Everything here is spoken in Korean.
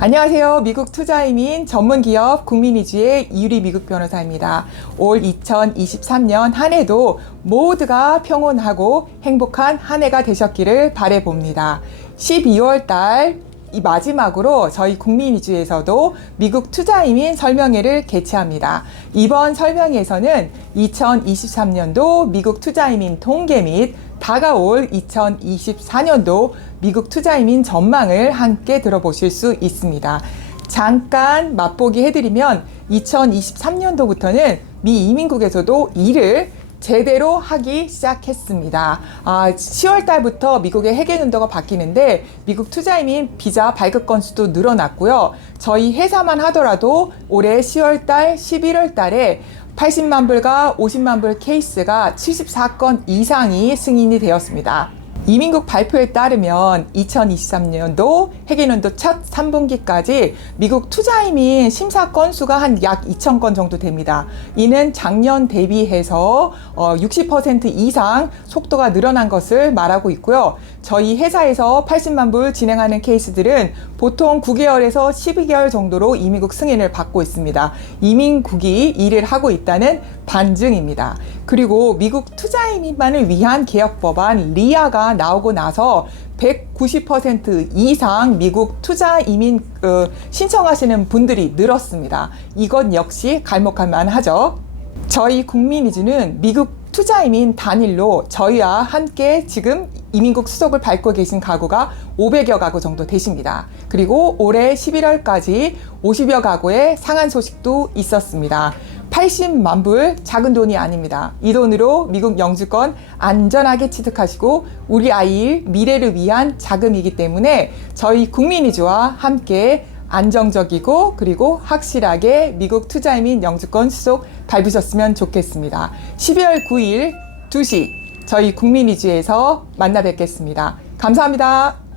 안녕하세요. 미국 투자이민 전문기업 국민이주의 이유리 미국 변호사입니다. 올 2023년 한 해도 모두가 평온하고 행복한 한 해가 되셨기를 바래봅니다. 12월 달 이 마지막으로 저희 국민이주에서도 미국 투자이민 설명회를 개최합니다. 이번 설명회에서는 2023년도 미국 투자이민 통계 및 다가올 2024년도 미국 투자이민 전망을 함께 들어보실 수 있습니다. 잠깐 맛보기 해드리면 2023년도부터는 미 이민국에서도 일을 제대로 하기 시작했습니다. 아, 10월 달부터 미국의 해계 눈도가 바뀌는데 미국 투자이민 비자 발급 건수도 늘어났고요. 저희 회사만 하더라도 올해 10월 달, 11월 달에 80만 불과 50만 불 케이스가 74건 이상이 승인이 되었습니다. 이민국 발표에 따르면 2023년도 회계년도 첫 3분기까지 미국 투자이민 심사 건수가 한 약 2천 건 정도 됩니다. 이는 작년 대비해서 60% 이상 속도가 늘어난 것을 말하고 있고요. 저희 회사에서 80만 불 진행하는 케이스들은 보통 9개월에서 12개월 정도로 이민국 승인을 받고 있습니다. 이민국이 일을 하고 있다는 반증입니다. 그리고 미국 투자이민만을 위한 개혁 법안 리아가 나오고 나서 190% 이상 미국 투자 이민 어, 신청하시는 분들이 늘었습니다. 이건 역시 갈목할 만하죠. 저희 국민이주는 미국 투자 이민 단일로 저희와 함께 지금 이민국 수속을 밟고 계신 가구가 500여 가구 정도 되십니다. 그리고 올해 11월까지 50여 가구의 상한 소식도 있었습니다. 80만 불 작은 돈이 아닙니다. 이 돈으로 미국 영주권 안전하게 취득하시고 우리 아이의 미래를 위한 자금이기 때문에 저희 국민이주와 함께 안정적이고 그리고 확실하게 미국 투자이민 영주권 수속 밟으셨으면 좋겠습니다. 12월 9일 2시 저희 국민이주에서 만나 뵙겠습니다. 감사합니다.